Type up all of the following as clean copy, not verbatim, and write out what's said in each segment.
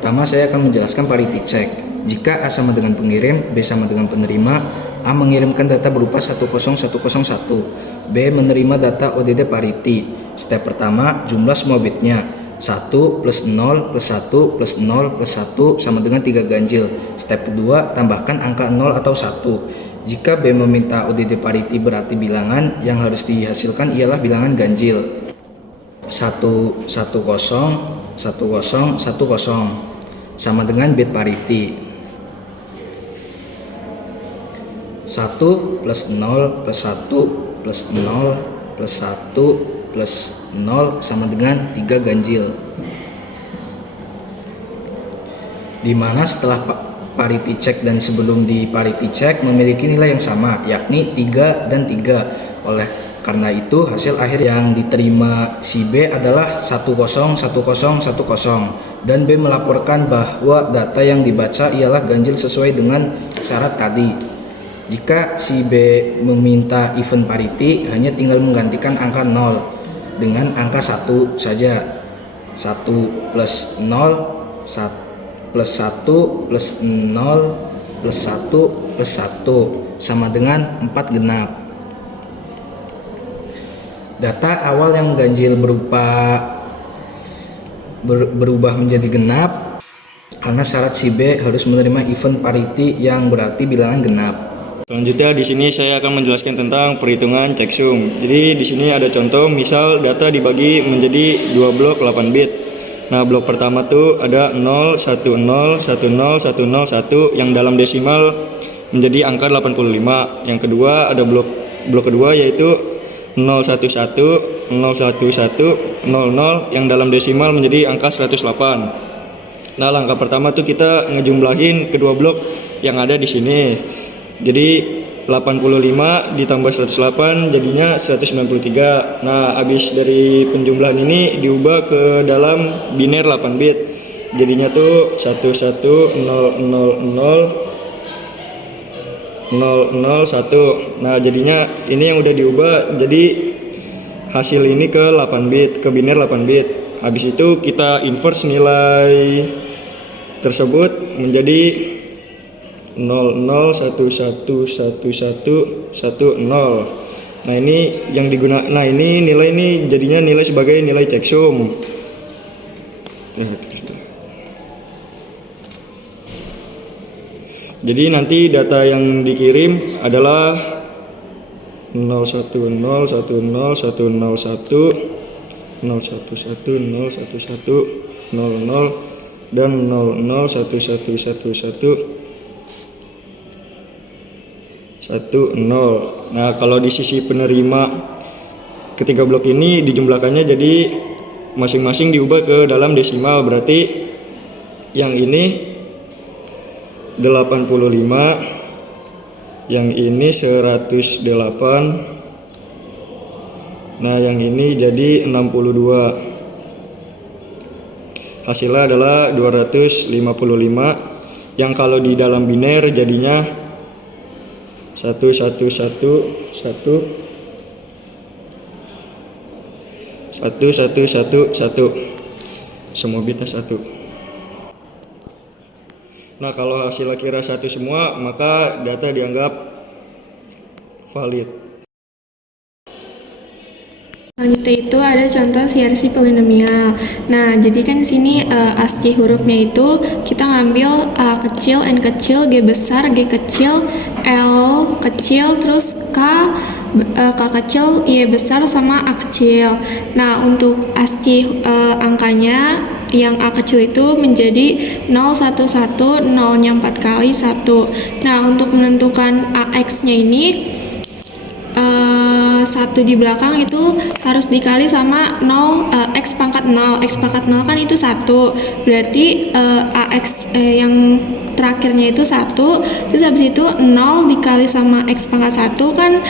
pertama saya akan menjelaskan parity check. Jika A sama dengan pengirim, B sama dengan penerima, A mengirimkan data berupa 10101, B menerima data ODD parity. Step pertama, jumlah semua bitnya 1 plus 0 plus 1 plus 0 plus 1 sama dengan 3 ganjil. Step kedua, tambahkan angka 0 atau 1. Jika B meminta ODD parity berarti bilangan yang harus dihasilkan ialah bilangan ganjil 1 1 0 1 0 1 0 sama dengan bit parity 1 plus 0 plus 1 plus 0 plus 1 plus 0 sama dengan 3 ganjil, dimana setelah parity check dan sebelum di parity check memiliki nilai yang sama, yakni 3 dan 3. Oleh karena itu hasil akhir yang diterima si B adalah 101010 dan B melaporkan bahwa data yang dibaca ialah ganjil sesuai dengan syarat tadi. Jika si B meminta even parity, hanya tinggal menggantikan angka 0 dengan angka 1 saja. 1 plus 0 plus 1 plus 0 plus 1 plus 1 sama dengan 4 genap. Data awal yang ganjil berubah menjadi genap karena syarat si B harus menerima even parity yang berarti bilangan genap. Selanjutnya di sini saya akan menjelaskan tentang perhitungan checksum. Jadi di sini ada contoh, misal data dibagi menjadi 2 blok 8 bit. Nah, blok pertama tuh ada 0 10 10 10 1 yang dalam desimal menjadi angka 85. Yang kedua ada blok kedua yaitu 011 011 00 yang dalam desimal menjadi angka 108. Nah, langkah pertama tuh kita ngejumlahin kedua blok yang ada di sini. Jadi 85 ditambah 108 jadinya 193. Nah, habis dari penjumlahan ini diubah ke dalam biner 8 bit. Jadinya tuh 110000001. Nah, jadinya ini yang udah diubah jadi hasil ini ke 8 bit, ke biner 8 bit. Habis itu kita inverse nilai tersebut menjadi 00111110. Nah, ini yang digunakan. Nah, ini nilai ini jadinya nilai sebagai nilai checksum. Jadi nanti data yang dikirim adalah 01010101 dan 00111110. Nah, kalau di sisi penerima ketiga blok ini dijumlahkannya jadi masing-masing diubah ke dalam desimal, berarti yang ini 85, yang ini 108, nah yang ini jadi 62. Hasilnya adalah 255 yang kalau di dalam biner jadinya 1111 semua bitnya 1. Nah, kalau hasilnya kira 1 semua maka data dianggap valid. Selanjutnya itu ada contoh CRC polinomial. Nah, jadi kan di sini ASCII hurufnya itu kita ngambil A kecil, N kecil, G besar, G kecil, L kecil, terus K kecil, Y besar, sama A kecil. Nah, untuk ASCII angkanya yang A kecil itu menjadi 011, 0-nya 4 kali 1. Nah, untuk menentukan AX-nya ini 1 di belakang itu harus dikali sama 0, X pangkat 0. X pangkat 0 kan itu 1. Berarti AX yang terakhirnya itu 1. Terus habis itu 0 dikali sama X pangkat 1 kan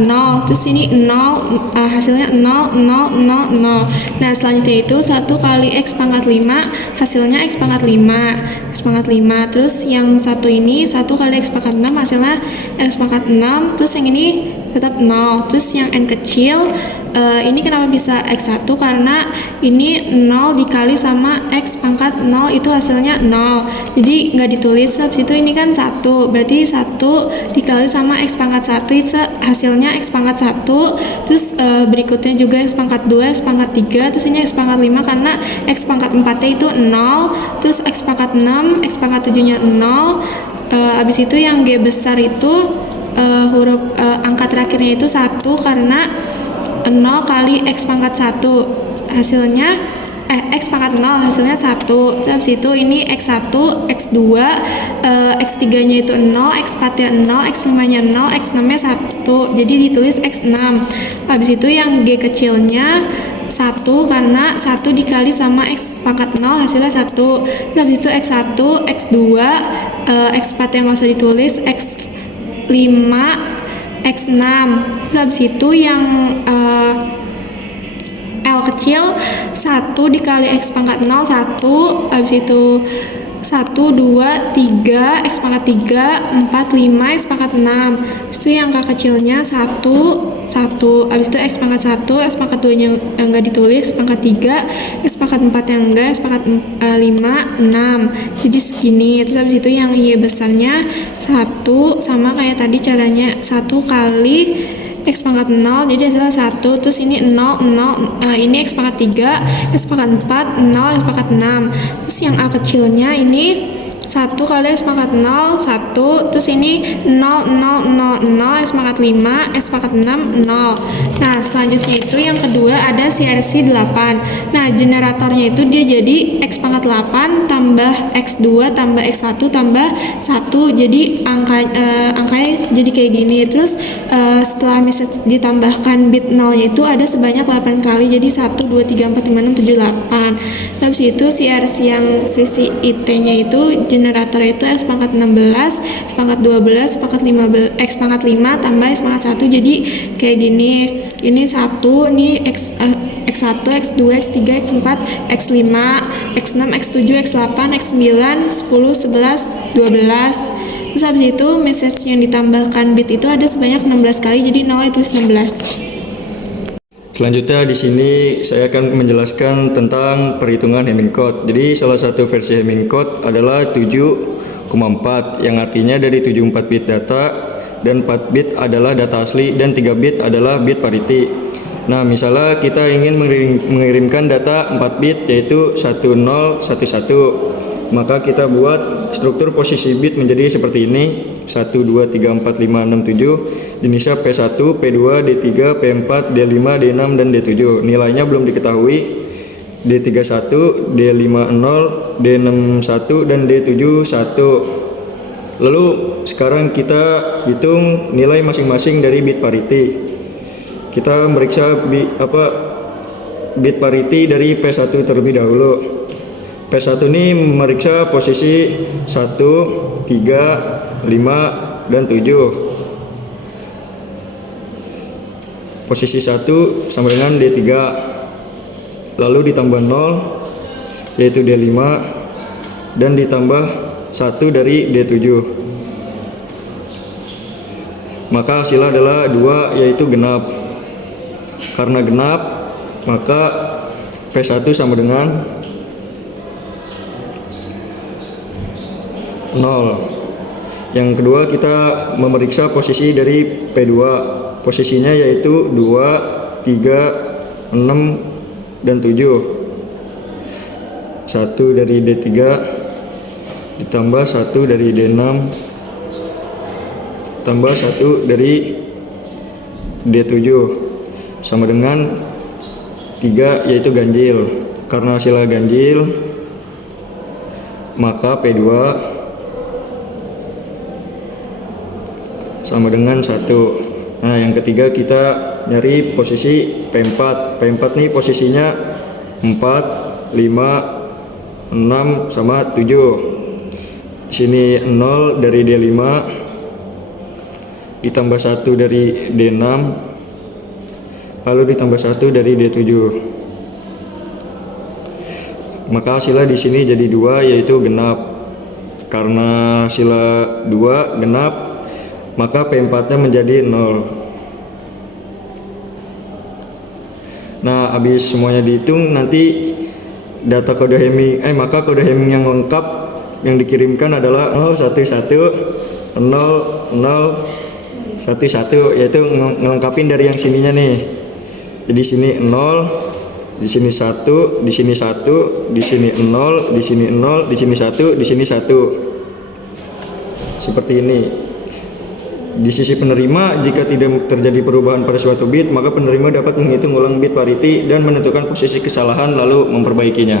0. Terus ini 0, hasilnya 0, 0, 0, 0. Nah, selanjutnya itu 1 kali X pangkat 5, hasilnya X pangkat 5. pangkat 5. Terus yang satu ini 1 kali X pangkat 6 hasilnya X pangkat 6. Terus yang ini tetap 0. Terus yang N kecil ini kenapa bisa X1? Karena ini 0 dikali sama X pangkat 0 itu hasilnya 0. Jadi nggak ditulis. Habis itu ini kan 1. Berarti 1 dikali sama X pangkat 1 itu hasilnya X pangkat 1. Terus berikutnya juga X pangkat 2, X pangkat 3. Terus ini X pangkat 5 karena X pangkat 4-nya itu 0. Terus X pangkat 6, X pangkat 7-nya 0. Habis itu yang G besar itu huruf angka terakhirnya itu 1 karena 0 kali X pangkat 1 hasilnya X pangkat 0 hasilnya 1. Terus habis itu ini X1, X2, X3 nya itu 0, X4 nya 0, X5 nya 0, X6 nya 1. Jadi ditulis X6. Habis itu yang G kecilnya 1 karena 1 dikali sama X pangkat 0 hasilnya 1. Terus habis itu X1, X2, X4 yang nggak usah ditulis, X5, X6. Terus habis itu yang L kecil 1 dikali X pangkat 0 1. Habis itu 1, 2, 3, X pangkat 3, 4, 5, X pangkat 6. Habis itu yang K kecilnya 1, 1. Habis itu X pangkat 1, X pangkat 2 nya enggak ditulis, pangkat 3, X pangkat 4 yang enggak, X pangkat 5, 6. Jadi segini. Terus habis itu yang Y besarnya 1 sama kayak tadi caranya 1 kali X pangkat 0 jadi hasilnya 1. Terus ini 0, 0, ini X pangkat 3, X pangkat 4, 0, X pangkat 6. Terus yang A kecilnya ini 1 kali X pangkat 0, 1. Terus ini 0, 0, 0, 0, X pangkat 5, X pangkat 6, 0. Nah selanjutnya itu yang kedua ada CRC 8. Nah generatornya itu dia jadi X pangkat 8 tambah X2 tambah X1 tambah 1. Jadi angkanya jadi kayak gini. Terus setelah misalnya ditambahkan bit 0 nya itu ada sebanyak 8 kali. Jadi 1, 2, 3, 4, 5, 6, 7, 8. Habis itu CRC yang sisi IT nya itu generator itu X pangkat 16, X pangkat 12, X pangkat 15, X pangkat 5 tambah X pangkat 1. Jadi kayak gini. Ini 1, ini X1, X2, X3, X4, X5, X6, X7, X8, X9, 10, 11, 12. Terus habis itu message yang ditambahkan bit itu ada sebanyak 16 kali. Jadi 0 tulis 16. Selanjutnya di sini saya akan menjelaskan tentang perhitungan Hamming code. Jadi salah satu versi Hamming code adalah 7,4 yang artinya dari 74 bit data dan 4 bit adalah data asli dan 3 bit adalah bit parity. Nah, misalnya kita ingin mengirimkan data 4 bit yaitu 1011, maka kita buat struktur posisi bit menjadi seperti ini: 1, 2, 3, 4, 5, 6, 7. Jenisnya P1, P2, D3, P4, D5, D6, dan D7. Nilainya belum diketahui. D31, D50, D61, dan D71. Lalu sekarang kita hitung nilai masing-masing dari bit parity. Kita meriksa bit parity dari P1 terlebih dahulu. P1 ini memeriksa posisi 1, 3, 5, dan 7. Posisi 1 sama dengan D3, lalu ditambah 0 yaitu D5, dan ditambah 1 dari D7. Maka hasilnya adalah 2 yaitu genap. Karena genap maka P1 sama dengan 0. Yang kedua kita memeriksa posisi dari P2. Posisinya yaitu 2, 3, 6, dan 7. 1 dari D3 ditambah 1 dari D6 tambah 1 dari D7 sama dengan 3 yaitu ganjil. Karena hasilnya ganjil maka P2 sama dengan 1. Nah, yang ketiga kita nyari posisi P4. P4 nih posisinya 4, 5, 6 sama 7. Di sini 0 dari D5 ditambah 1 dari D6 lalu ditambah 1 dari D7. Maka hasilnya di sini jadi 2 yaitu genap. Karena sila 2 genap, maka P4-nya menjadi 0. Nah, habis semuanya dihitung, nanti data kode Hamming, maka kode Hamming yang lengkap yang dikirimkan adalah 011 0011, yaitu ngelengkapin dari yang sininya nih. Jadi sini 0, di sini 1, di sini 1, di sini 0, di sini 0, di sini 1, di sini 1. Seperti ini. Di sisi penerima, jika tidak terjadi perubahan pada suatu bit, maka penerima dapat menghitung ulang bit parity dan menentukan posisi kesalahan lalu memperbaikinya.